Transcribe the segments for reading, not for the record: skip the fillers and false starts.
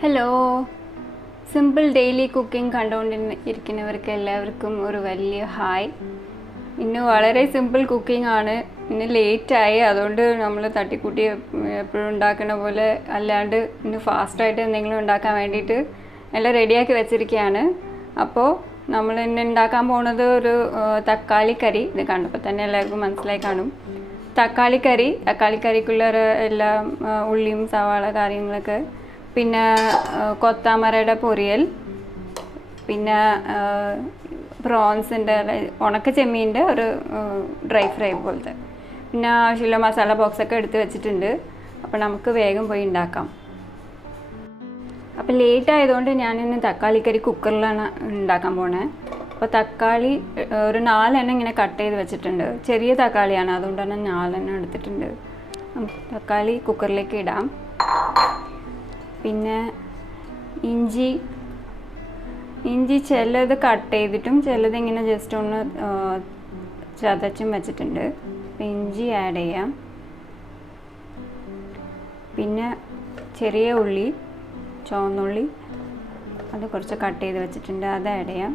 Hello, simple daily cooking കണ്ടുകൊണ്ടിരിക്കുന്നവർക്ക് എല്ലാവർക്കും ഒരു വലിയ ഹായ്. ഇന്ന് വളരെ സിമ്പിൾ കുക്കിംഗ് ആണ്. ഇന്ന് ലേറ്റായി, അതുകൊണ്ട് നമ്മൾ തട്ടിക്കൂട്ടി എപ്പോഴും ഉണ്ടാക്കുന്ന പോലെ അല്ലാണ്ട് ഇന്ന് ഫാസ്റ്റായിട്ട് എന്തെങ്കിലും ഉണ്ടാക്കാൻ വേണ്ടിയിട്ട് എല്ലാം റെഡിയാക്കി വെച്ചിരിക്കുകയാണ്. അപ്പോൾ നമ്മൾ ഇന്ന് ഉണ്ടാക്കാൻ പോകുന്നത് ഒരു തക്കാളി കറി. ഇത് കണ്ടപ്പോൾ തന്നെ എല്ലാവർക്കും മനസ്സിലായി കാണും. തക്കാളിക്കറിക്കുള്ള എല്ലാ ഉള്ളിയും സവാള കാര്യങ്ങളൊക്കെ, പിന്നെ കൊത്താമരയുടെ പൊരിയൽ, പിന്നെ പ്രോൺസിൻ്റെ ഉണക്ക ചെമ്മീൻ്റെ ഒരു ഡ്രൈ ഫ്രൈ പോലത്തെ, പിന്നെ ആവശ്യമുള്ള മസാല ബോക്സൊക്കെ എടുത്ത് വെച്ചിട്ടുണ്ട്. അപ്പോൾ നമുക്ക് വേഗം പോയി ഉണ്ടാക്കാം. അപ്പോൾ ലേറ്റ് ആയതുകൊണ്ട് ഞാനിന്ന് തക്കാളിക്കറി കുക്കറിലാണ് ഉണ്ടാക്കാൻ പോണേ. അപ്പോൾ തക്കാളി ഒരു 4 എണ്ണം ഇങ്ങനെ കട്ട് ചെയ്ത് വെച്ചിട്ടുണ്ട്. ചെറിയ തക്കാളിയാണ്, അതുകൊണ്ട് തന്നെ 4 എണ്ണം എടുത്തിട്ടുണ്ട്. തക്കാളി കുക്കറിലേക്ക് ഇടാം. പിന്നെ ഇഞ്ചി ചിലത് കട്ട് ചെയ്തിട്ടും ചിലത് ഇങ്ങനെ ജസ്റ്റ് ഒന്ന് ചതച്ചും വെച്ചിട്ടുണ്ട്. അപ്പം ഇഞ്ചി ആഡ് ചെയ്യാം. പിന്നെ ചെറിയ ഉള്ളി, ചുവന്നുള്ളി, അത് കുറച്ച് കട്ട് ചെയ്ത് വെച്ചിട്ടുണ്ട്, അത് ആഡ് ചെയ്യാം.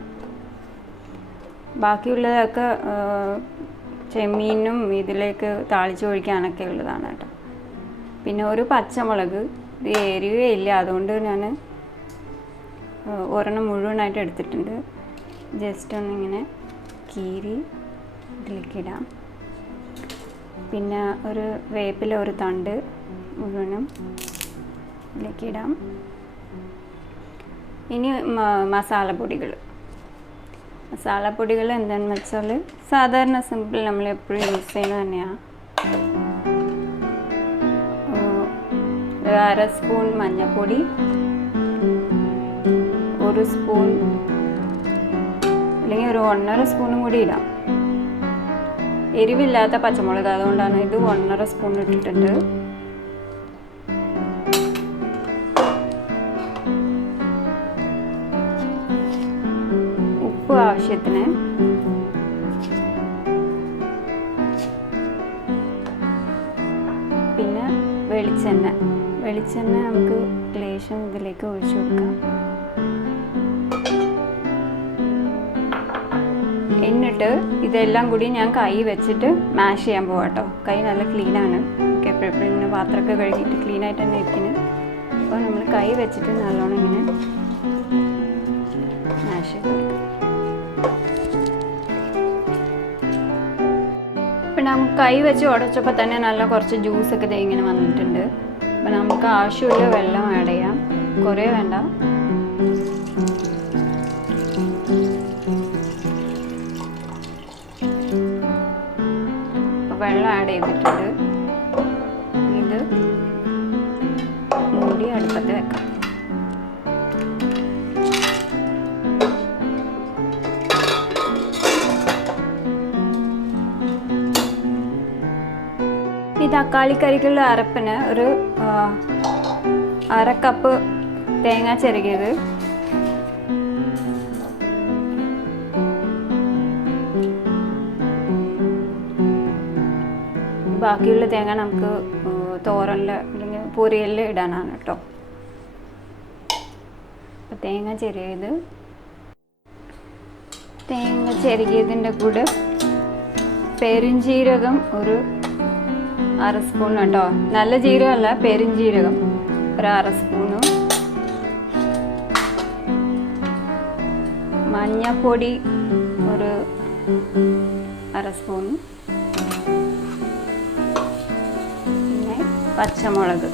ബാക്കിയുള്ളതൊക്കെ ചെമ്മീനും ഇതിലേക്ക് താളിച്ച് ഒഴിക്കാനൊക്കെ ഉള്ളതാണ് കേട്ടോ. പിന്നെ ഒരു പച്ചമുളക്, ഇത് എരിവേ ഇല്ല, അതുകൊണ്ട് ഞാൻ ഒരെണ്ണം മുഴുവനായിട്ട് എടുത്തിട്ടുണ്ട്. ജസ്റ്റ് ഒന്നിങ്ങനെ കീറി ഇതിലേക്ക് ഇടാം. പിന്നെ ഒരു വേപ്പില ഒരു തണ്ട് മുഴുവനും ഇതിലേക്ക് ഇടാം. ഇനി മസാലപ്പൊടികൾ എന്താണെന്ന് വെച്ചാൽ സാധാരണ സിമ്പിൾ നമ്മൾ എപ്പോഴും യൂസ് ചെയ്യുന്നത് തന്നെയാണ്. 1/2 സ്പൂൺ മഞ്ഞൾപ്പൊടി, 1 സ്പൂൺ അല്ലെങ്കിൽ ഒരു 1.5 സ്പൂണും കൂടി ഇടാം. എരിവില്ലാത്ത പച്ചമുളക്, അതുകൊണ്ടാണ് ഇത് 1.5 സ്പൂൺ ഇട്ടിട്ടുണ്ട്. ഉപ്പ് ആവശ്യത്തിന്. പിന്നെ വെളിച്ചെണ്ണ നമുക്ക് ലേശം ഇതിലേക്ക് ഒഴിച്ചു കൊടുക്കാം. എന്നിട്ട് ഇതെല്ലാം കൂടി ഞാൻ കൈ വെച്ചിട്ട് മാഷ് ചെയ്യാൻ പോകാം കേട്ടോ. കൈ നല്ല ക്ലീനാണ്, എപ്പോഴും ഇങ്ങനെ പാത്രമൊക്കെ കഴുകിയിട്ട് ക്ലീനായിട്ട് തന്നെ ഇരിക്കുന്നത്. അപ്പോൾ നമ്മൾ കൈ വെച്ചിട്ട് നല്ലോണം ഇങ്ങനെ മാഷ് ചെയ്ത് കൊടുക്കാം. അപ്പം നമുക്ക് കൈ വെച്ച് ഉടച്ചപ്പോൾ തന്നെ നല്ല കുറച്ച് ജ്യൂസൊക്കെ ഇങ്ങനെ വന്നിട്ടുണ്ട്. അപ്പം നമുക്ക് ആവശ്യമുള്ള വെള്ളം ആഡ് ചെയ്യാം, കുറേ വേണ്ട. വെള്ളം ആഡ് ചെയ്തിട്ടുണ്ട്. ഇത് മൂടി അടുപ്പത്ത് വെക്കാം. ഈ തക്കാളിക്കറിക്കുള്ള അരപ്പിന് ഒരു 1/2 കപ്പ് തേങ്ങ ചിരകിയത്, ബാക്കിയുള്ള തേങ്ങ നമുക്ക് തോരനിൽ അല്ലെങ്കിൽ പൊരിയലിൽ ഇടാനാണ് കേട്ടോ. അപ്പോൾ തേങ്ങ ചിരകിയതിൻ്റെ കൂടെ പെരുംജീരകം ഒരു 1/2 സ്പൂൺ കേട്ടോ. നല്ല ജീരകമല്ല, പെരുംജീരകം ഒരു 1/2 സ്പൂണും, മഞ്ഞൾപ്പൊടി ഒരു 1/2 സ്പൂണും, പിന്നെ പച്ചമുളക്,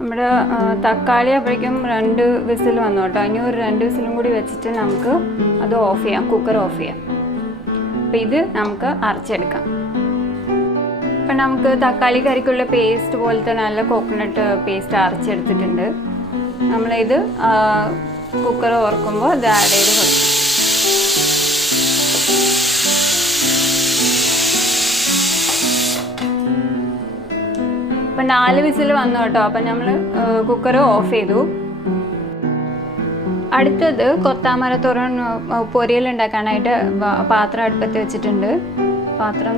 നമ്മുടെ തക്കാളി അപ്പോഴേക്കും 2 വിസിൽ വന്നു കേട്ടോ. ഇനി ഒരു 2 വിസിലും കൂടി വെച്ചിട്ട് നമുക്ക് അത് ഓഫ് ചെയ്യാം, കുക്കർ ഓഫ് ചെയ്യാം. അപ്പം ഇത് നമുക്ക് അരച്ചെടുക്കാം. അപ്പം നമുക്ക് തക്കാളി കറിക്കുള്ള പേസ്റ്റ് പോലത്തെ നല്ല കോക്കനട്ട് പേസ്റ്റ് അരച്ചെടുത്തിട്ടുണ്ട്. നമ്മളിത് കുക്കർ ഓർക്കുമ്പോൾ ഇത് ആഡ് ചെയ്ത് കൊടുക്കും. അപ്പം 4 വിസിൽ വന്നു കേട്ടോ. അപ്പം നമ്മൾ കുക്കർ ഓഫ് ചെയ്തു. അടുത്തത് കൊത്താമരത്തോരൻ പൊരിയൽ ഉണ്ടാക്കാനായിട്ട് പാത്രം അടുപ്പത്ത് വെച്ചിട്ടുണ്ട്. പാത്രം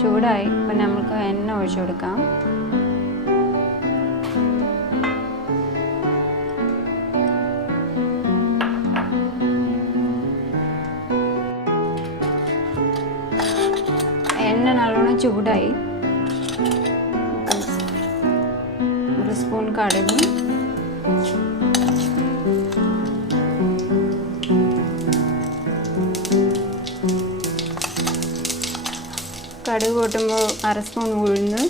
ചൂടായി. അപ്പം നമുക്ക് എണ്ണ ഒഴിച്ചു കൊടുക്കാം. എണ്ണ നല്ലോണം ചൂടായി. 1 സ്പൂൺ കടുകും കടുക് പൊട്ടുമ്പോൾ 1/2 സ്പൂൺ ഉഴുന്ന്,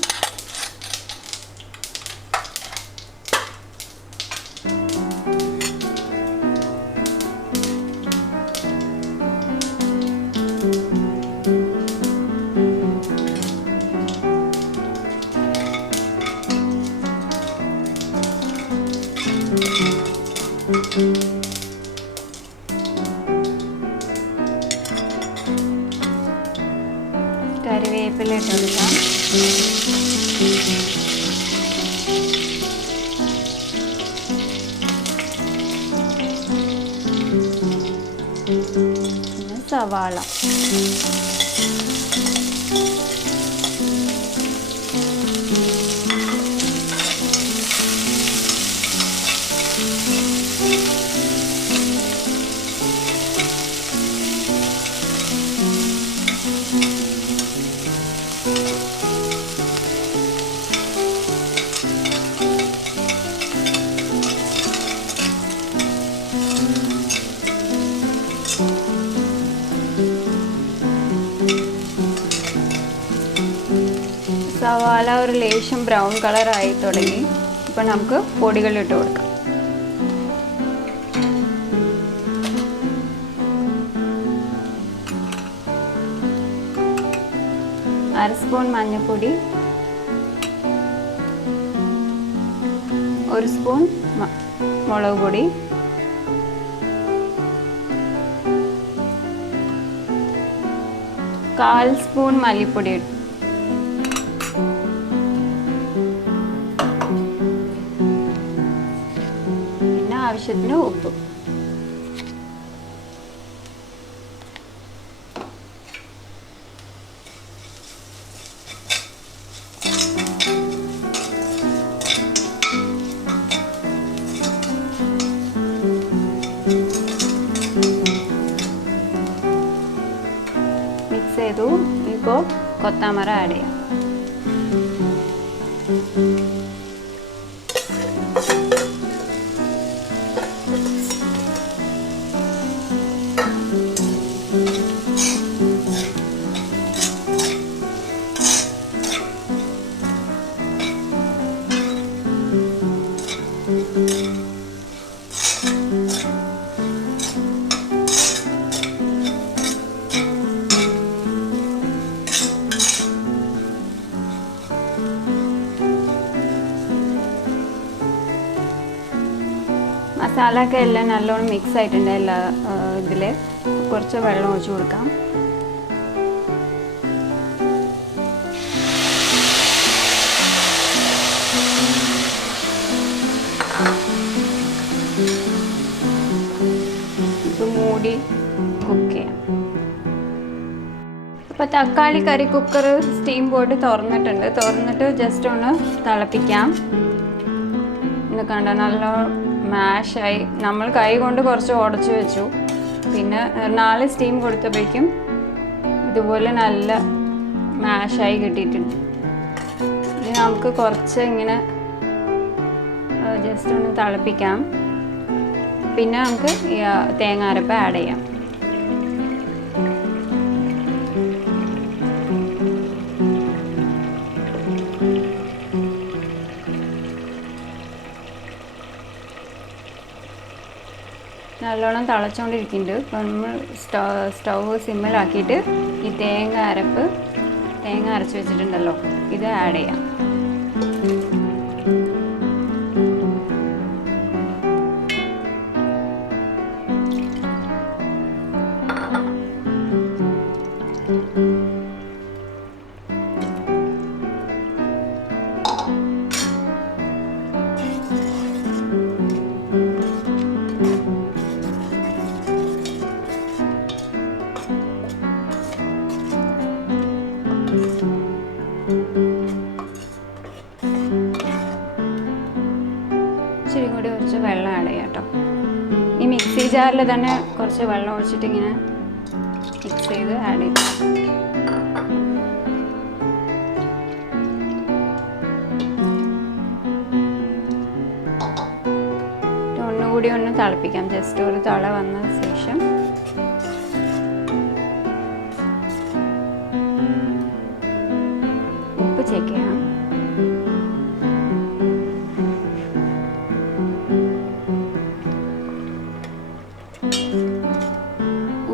കറിവേപ്പില ഇട്ട് കൊടുക്കാം. പിന്നെ സവാള, സവാള ഒരു ലേശം ബ്രൗൺ കളറായി തുടങ്ങി. ഇപ്പം നമുക്ക് പൊടികൾ ഇട്ട് കൊടുക്കാം. 1/2 സ്പൂൺ മഞ്ഞൾപ്പൊടി, 1 സ്പൂൺ മുളക് പൊടി, 1/4 സ്പൂൺ മല്ലിപ്പൊടി ഇട്ടു. പിന്നെ ആവശ്യത്തിന് ഉപ്പ്. മിക്സ് ചെയ്തു. ഇപ്പോൾ കൊത്തമര ആഡ് ചെയ്യാം. മസാല ഒക്കെ എല്ലാം നല്ലോണം മിക്സ് ആയിട്ടുണ്ട്. എല്ലാ ഇതിൽ കുറച്ച് വെള്ളം ഒഴിച്ചു കൊടുക്കാം. ഇത് മൂടി കുക്ക് ചെയ്യാം. അപ്പോൾ തക്കാളി കറി കുക്കർ സ്റ്റീം പോയിട്ട് തുറന്നിട്ട് ജസ്റ്റ് ഒന്ന് തിളപ്പിക്കാം. ഇത് കണ്ട നല്ല മാഷായി. നമ്മൾ കൈ കൊണ്ട് കുറച്ച് ഉടച്ച് വെച്ചു. പിന്നെ 4 സ്റ്റീം കൊടുത്തപ്പോഴേക്കും ഇതുപോലെ നല്ല മാഷായി കിട്ടിയിട്ടുണ്ട്. ഇനി നമുക്ക് കുറച്ച് ഇങ്ങനെ ജസ്റ്റ് ഒന്ന് തിളപ്പിക്കാം. പിന്നെ നമുക്ക് തേങ്ങ അരപ്പ് ആഡ് ചെയ്യാം. നല്ലോണം തിളച്ചുകൊണ്ടിരിക്കുന്നുണ്ട്. അപ്പോൾ നമ്മൾ സ്റ്റൗ സിമ്മിലാക്കിയിട്ട് ഈ തേങ്ങ അരച്ച് വെച്ചിട്ടുണ്ടല്ലോ, ഇത് ആഡ് ചെയ്യാം. ഇച്ചിരി കൂടി കുറച്ച് വെള്ളം ആഡ് ചെയ്യാം കേട്ടോ. ഈ മിക്സി ജാറിൽ തന്നെ കുറച്ച് വെള്ളം ഒഴിച്ചിട്ട് ഇങ്ങനെ മിക്സ് ചെയ്ത് ആഡ് ചെയ്യും. ഒന്നുകൂടി ഒന്ന് തിളപ്പിക്കാം. ജസ്റ്റ് ഒരു തിള വന്ന ശേഷം ഉപ്പ് ചെക്ക് ചെയ്യാം.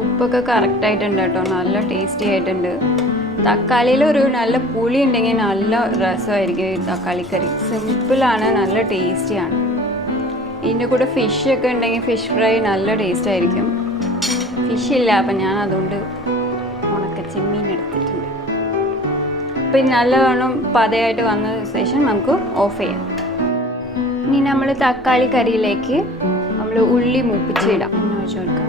ഉപ്പൊക്കെ കറക്റ്റായിട്ടുണ്ട് കേട്ടോ. നല്ല ടേസ്റ്റി ആയിട്ടുണ്ട്. തക്കാളിയിൽ ഒരു നല്ല പുളി ഉണ്ടെങ്കിൽ നല്ല രസമായിരിക്കും ഈ തക്കാളിക്കറി. സിമ്പിളാണ്, നല്ല ടേസ്റ്റിയാണ്. ഇതിൻ്റെ കൂടെ ഫിഷൊക്കെ ഉണ്ടെങ്കിൽ ഫിഷ് ഫ്രൈ നല്ല ടേസ്റ്റ് ആയിരിക്കും. ഫിഷ് ഇല്ല, അപ്പം ഞാൻ അതുകൊണ്ട് ഉണക്ക ചെമ്മീൻ എടുത്തിട്ടുണ്ട്. അപ്പം ഇത് നല്ലവണ്ണം പതയായിട്ട് വന്ന ശേഷം നമുക്ക് ഓഫ് ചെയ്യാം. ഇനി നമ്മൾ തക്കാളി കറിയിലേക്ക് നമ്മൾ ഉള്ളി മൂപ്പിച്ചിടാം. എണ്ണ ഒഴിച്ച് കൊടുക്കാം.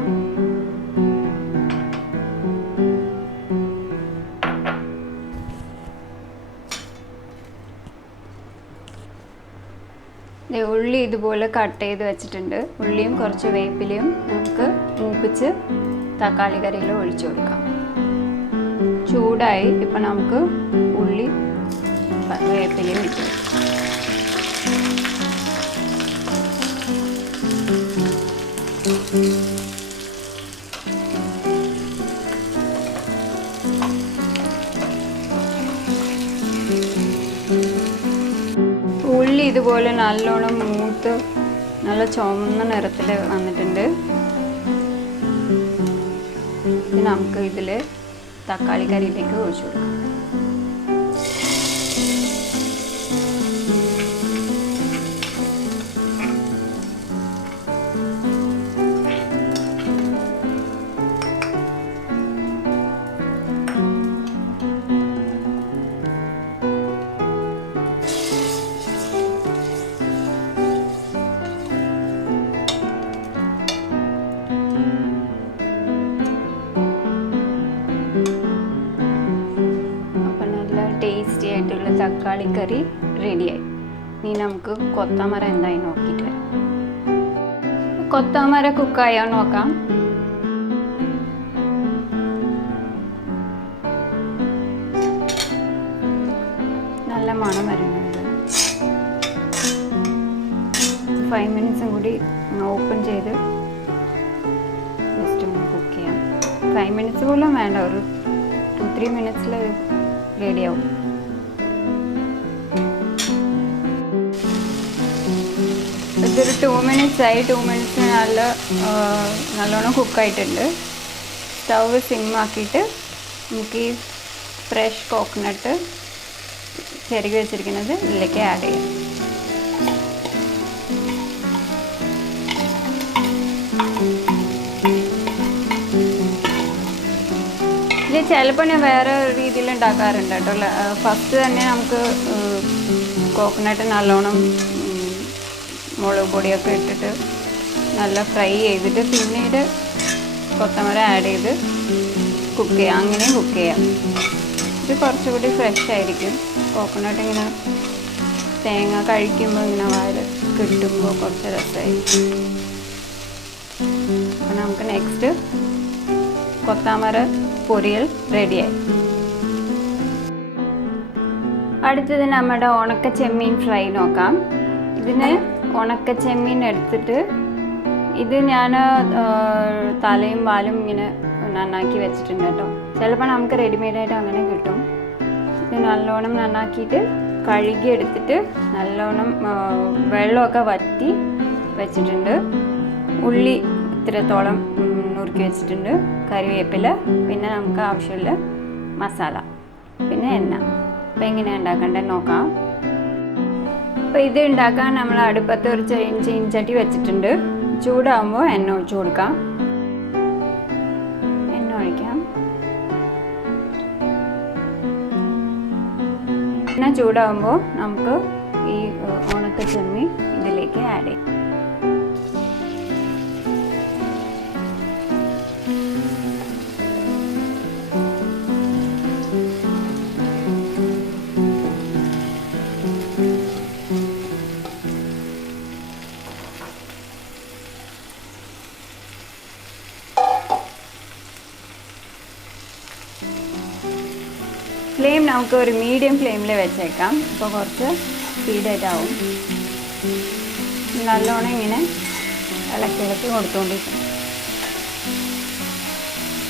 ഉള്ളി ഇതുപോലെ കട്ട് ചെയ്ത് വെച്ചിട്ടുണ്ട്. ഉള്ളിയും കുറച്ച് വേപ്പിലയും നമുക്ക് മൂപ്പിച്ച് തക്കാളി കറിയിൽ ഒഴിച്ചു കൊടുക്കാം. ചൂടായി. ഇപ്പം നമുക്ക് ഉള്ളി വേപ്പിലയും ഇട്ട് ഉള്ളി ഇതുപോലെ നല്ലോണം മൂത്ത് നല്ല ചുവന്ന നിറത്തിൽ വന്നിട്ടുണ്ട്. നമുക്ക് ഇതിൽ തക്കാളി കറിയിലേക്ക് ഒഴിച്ചു കൊടുക്കാം. ടേസ്റ്റി ആയിട്ടുള്ള തക്കാളി കറി റെഡിയായി. ഇനി നമുക്ക് കൊത്തമര എന്തായി നോക്കിയിട്ട് വരാം. കൊത്തമര കുക്കായോ നോക്കാം. നല്ല മണം വരുന്നുണ്ട്. 5 മിനിറ്റ്സും കൂടി ഓപ്പൺ ചെയ്ത് ജസ്റ്റ് ഒന്ന് കുക്ക് ചെയ്യാം. 5 മിനിറ്റ്സ് പോലും വേണ്ട, ഒരു 2-3 മിനിറ്റ്സിൽ റെഡിയാവും. ഇതൊരു 2 മിനിറ്റ്സ് ആയി. 2 മിനിറ്റ്സ് നല്ലോണം കുക്കായിട്ടുണ്ട്. സ്റ്റൗവ് സിമ്മാക്കിയിട്ട് നമുക്ക് ഈ ഫ്രഷ് കോക്കനട്ട് ചെരുകി വെച്ചിരിക്കുന്നത് ഇതിലേക്ക് ആഡ് ചെയ്യാം. ഇത് ചിലപ്പോൾ ഞാൻ വേറെ രീതിയിൽ ഉണ്ടാക്കാറുണ്ട് കേട്ടോ. ഫസ്റ്റ് തന്നെ നമുക്ക് കോക്കനട്ട് നല്ലോണം മുളക് പൊടിയൊക്കെ ഇട്ടിട്ട് നല്ല ഫ്രൈ ചെയ്തിട്ട് പിന്നീട് കൊത്തമര ആഡ് ചെയ്ത് കുക്ക് ചെയ്യാം. അങ്ങനെയും കുക്ക് ചെയ്യാം. ഇത് കുറച്ചുകൂടി ഫ്രഷ് ആയിരിക്കും. കോക്കനട്ട് ഇങ്ങനെ തേങ്ങ കഴിക്കുമ്പോൾ ഇങ്ങനെ വായിൽ കിട്ടുമ്പോൾ കുറച്ച് രസമായിരിക്കും. അപ്പം നമുക്ക് നെക്സ്റ്റ് കൊത്തമര പൊരിയൽ റെഡിയായി. അടുത്തത് നമ്മുടെ ഉണക്ക ചെമ്മീൻ ഫ്രൈ നോക്കാം. ഇതിന് ഉണക്ക ചെമ്മീൻ എടുത്തിട്ട് ഇത് ഞാൻ തലയും വാലും ഇങ്ങനെ നന്നാക്കി വെച്ചിട്ടുണ്ട് കേട്ടോ. ചിലപ്പോൾ നമുക്ക് റെഡിമെയ്ഡായിട്ട് അങ്ങനെ കിട്ടും. ഇത് നല്ലോണം നന്നാക്കിയിട്ട് കഴുകി എടുത്തിട്ട് നല്ലോണം വെള്ളമൊക്കെ വറ്റി വെച്ചിട്ടുണ്ട്. ഉള്ളി ഇത്രത്തോളം നുറുക്കി വെച്ചിട്ടുണ്ട്. കറിവേപ്പില, പിന്നെ നമുക്ക് ആവശ്യമുള്ള മസാല, പിന്നെ എണ്ണ. അപ്പോൾ എങ്ങനെയാണ് ഉണ്ടാക്കേണ്ടത് നോക്കാം. അപ്പോൾ ഇത് ഉണ്ടാക്കാൻ നമ്മൾ അടുപ്പത്ത് ഒരു ചീനച്ചട്ടി വെച്ചിട്ടുണ്ട്. ചൂടാകുമ്പോൾ എണ്ണ ഒഴിച്ചു കൊടുക്കാം. എണ്ണ ഒഴിക്കാം. എണ്ണ ചൂടാകുമ്പോൾ നമുക്ക് ഈ ഉണക്ക ചെമ്മീൻ ഇതിലേക്ക് ആഡ് ചെയ്യാം. ഫ്ലെയിം നമുക്ക് ഒരു മീഡിയം ഫ്ലെയിമിൽ വെച്ചേക്കാം. അപ്പോൾ കുറച്ച് സ്പീഡായിട്ടാവും. നല്ലോണം ഇങ്ങനെ ഇളക്കി കൊടുത്തുകൊണ്ടിരിക്കണം.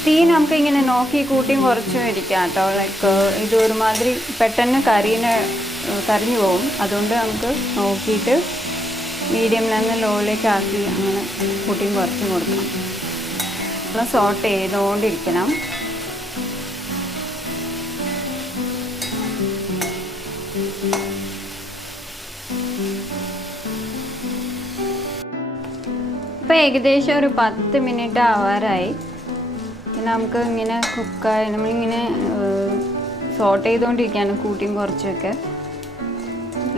തീ നമുക്ക് ഇങ്ങനെ നോക്കി കൂട്ടിയും കുറച്ചും ഇരിക്കാം കേട്ടോ. ലൈക്ക് ഇത് ഒരുമാതിരി പെട്ടെന്ന് കരിഞ്ഞു പോകും. അതുകൊണ്ട് നമുക്ക് നോക്കിയിട്ട് മീഡിയമിൽ നിന്ന് ലോയിലേക്ക് ആക്കി അങ്ങനെ കൂട്ടിയും കുറച്ചും കൊടുക്കണം. അപ്പോൾ സോട്ട് ചെയ്തുകൊണ്ടിരിക്കണം. ഇപ്പോൾ ഏകദേശം ഒരു 10 മിനിറ്റ് ആവാറായി. നമുക്ക് ഇങ്ങനെ കുക്കായി നമ്മളിങ്ങനെ സോട്ട് ചെയ്തുകൊണ്ടിരിക്കുകയാണ് കൂട്ടിയും കുറച്ചൊക്കെ.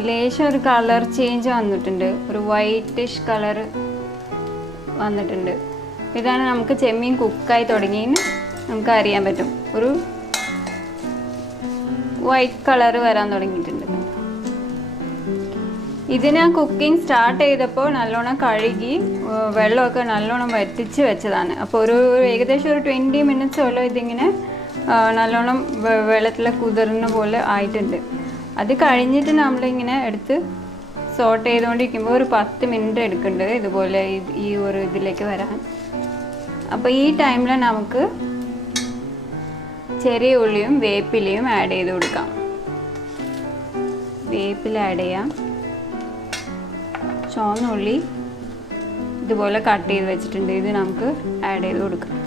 ലേശം ഒരു കളർ ചേഞ്ച് വന്നിട്ടുണ്ട്, ഒരു വൈറ്റിഷ് കളർ വന്നിട്ടുണ്ട്. ഇതാണ് നമുക്ക് ചെമ്മീൻ കുക്കായി തുടങ്ങിയെന്ന് നമുക്ക് അറിയാൻ പറ്റും. ഒരു വൈറ്റ് കളർ വരാൻ തുടങ്ങിയിട്ടുണ്ട്. ഇതിന് കുക്കിംഗ് സ്റ്റാർട്ട് ചെയ്തപ്പോൾ നല്ലോണം കഴുകി വെള്ളമൊക്കെ നല്ലോണം വറ്റിച്ച് വെച്ചതാണ്. അപ്പോൾ ഒരു ഏകദേശം ഒരു 20 മിനിറ്റ്സോളം ഇതിങ്ങനെ നല്ലോണം വെള്ളത്തിൽ കുതിർന്ന പോലെ ആയിട്ടുണ്ട്. അത് കഴിഞ്ഞിട്ട് നമ്മളിങ്ങനെ എടുത്ത് സോട്ട് ചെയ്തുകൊണ്ടിരിക്കുമ്പോൾ ഒരു 10 മിനിറ്റ് എടുക്കുന്നുണ്ട് ഇതുപോലെ ഈ ഒരു ഇതിലേക്ക് വരാൻ. അപ്പോൾ ഈ ടൈമിൽ നമുക്ക് ചെറിയ ഉള്ളിയും വേപ്പിലയും ആഡ് ചെയ്ത് കൊടുക്കാം. വേപ്പില ആഡ് ചെയ്യാം. ചുവന്ന ഉള്ളി ഇതുപോലെ കട്ട് ചെയ്ത് വെച്ചിട്ടുണ്ട്, ഇത് നമുക്ക് ആഡ് ചെയ്ത് കൊടുക്കാം.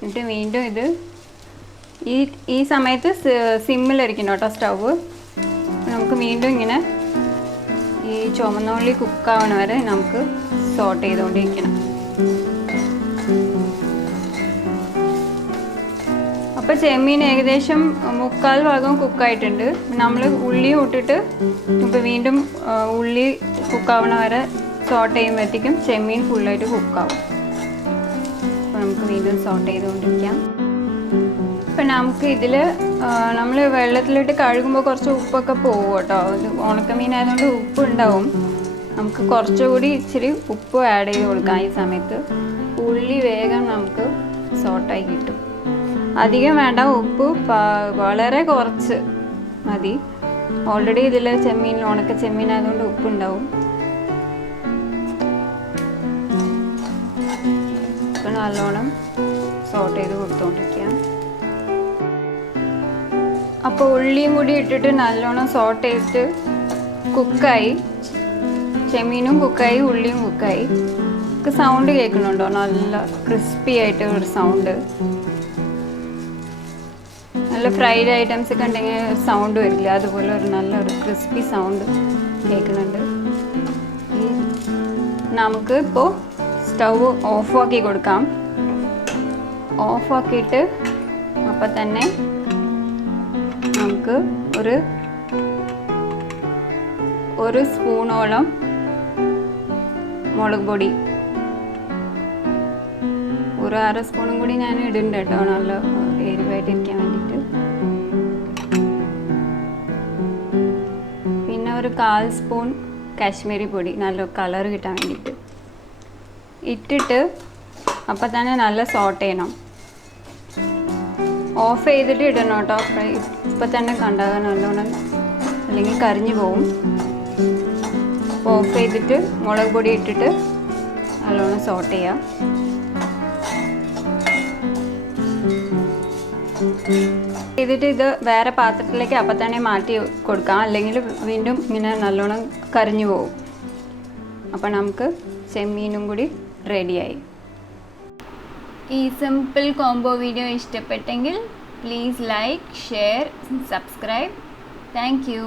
എന്നിട്ട് വീണ്ടും ഇത് ഈ സമയത്ത് സിമ്മിലിരിക്കണം കേട്ടോ സ്റ്റവ്. നമുക്ക് വീണ്ടും ഇങ്ങനെ ഈ ചുവന്ന ഉള്ളി കുക്കാവണ വരെ നമുക്ക് സോട്ട് ചെയ്തുകൊണ്ടിരിക്കണം. അപ്പോൾ ചെമ്മീൻ ഏകദേശം 3/4 ഭാഗം കുക്കായിട്ടുണ്ട്. നമ്മൾ ഉള്ളിയും ഇട്ടിട്ട് ഇപ്പോൾ വീണ്ടും ഉള്ളി കുക്കാവണ വരെ സോട്ട് ചെയ്യുമ്പോഴത്തേക്കും ചെമ്മീൻ ഫുള്ളായിട്ട് കുക്കാവും. അപ്പോൾ നമുക്ക് വീണ്ടും സോട്ട് ചെയ്തുകൊണ്ടിരിക്കാം. ഇപ്പം നമുക്ക് ഇതിൽ നമ്മൾ വെള്ളത്തിലിട്ട് കഴുകുമ്പോൾ കുറച്ച് ഉപ്പൊക്കെ പോകും കേട്ടോ. ഇത് ഉണക്കമീനായതുകൊണ്ട് ഉപ്പ് ഉണ്ടാവും. നമുക്ക് കുറച്ചുകൂടി ഇച്ചിരി ഉപ്പ് ആഡ് ചെയ്ത് കൊടുക്കാം ഈ സമയത്ത്. ഉള്ളി വേഗം നമുക്ക് സോട്ടായി കിട്ടും. അധികം വേണ്ട, ഉപ്പ് വളരെ കുറച്ച് മതി. ഓൾറെഡി ഇതിൽ ഉണക്ക ചെമ്മീനായതുകൊണ്ട് ഉപ്പുണ്ടാവും. ഇപ്പം നല്ലോണം സോട്ട് ചെയ്ത് കൊടുത്തുകൊണ്ടിരിക്കാം. അപ്പോൾ ഉള്ളിയും കൂടി ഇട്ടിട്ട് നല്ലോണം സോട്ട് ചെയ്തിട്ട് കുക്കായി. ചെമ്മീനും കുക്കായി, ഉള്ളിയും കുക്കായി. സൗണ്ട് കേൾക്കുന്നുണ്ടോ? നല്ല ക്രിസ്പി ആയിട്ട് ഒരു സൗണ്ട്. നല്ല ഫ്രൈഡ് ഐറ്റംസ് ഒക്കെ ഉണ്ടെങ്കിൽ സൗണ്ട് വരില്ല, അതുപോലെ ഒരു നല്ലൊരു ക്രിസ്പി സൗണ്ട് കേൾക്കുന്നുണ്ട്. നമുക്ക് ഇപ്പോൾ സ്റ്റവ് ഓഫാക്കി കൊടുക്കാം. ഓഫാക്കിയിട്ട് അപ്പം തന്നെ നമുക്ക് ഒരു സ്പൂണോളം മുളക് പൊടി, ഒരു 1/2 സ്പൂണും കൂടി ഞാൻ ഇടുന്നുണ്ട് കേട്ടോ, നല്ല എരിവായിട്ടിരിക്കാൻ വേണ്ടിയിട്ട്. പിന്നെ ഒരു 1/4 സ്പൂൺ കാശ്മീരി പൊടി, നല്ല കളർ കിട്ടാൻ വേണ്ടിയിട്ട് ഇട്ടിട്ട് അപ്പം തന്നെ നല്ല സോട്ട് ചെയ്യണം. ഓഫ് ചെയ്തിട്ട് ഇടണം കേട്ടോ. ഇപ്പം തന്നെ കണ്ടാകാൻ നല്ലോണം, അല്ലെങ്കിൽ കരിഞ്ഞു പോവും. ഓഫ് ചെയ്തിട്ട് മുളക് പൊടി ഇട്ടിട്ട് നല്ലോണം സോട്ട് ചെയ്യാം. ചെയ്തിട്ട് ഇത് വേറെ പാത്രത്തിലേക്ക് അപ്പം തന്നെ മാറ്റി കൊടുക്കാം, അല്ലെങ്കിൽ വീണ്ടും ഇങ്ങനെ നല്ലോണം കരിഞ്ഞു പോവും. അപ്പം നമുക്ക് ചെമ്മീനും കൂടി റെഡിയായി. ഈ സിമ്പിൾ കോംബോ വീഡിയോ ഇഷ്ടപ്പെട്ടെങ്കിൽ please like, share, subscribe. Thank you.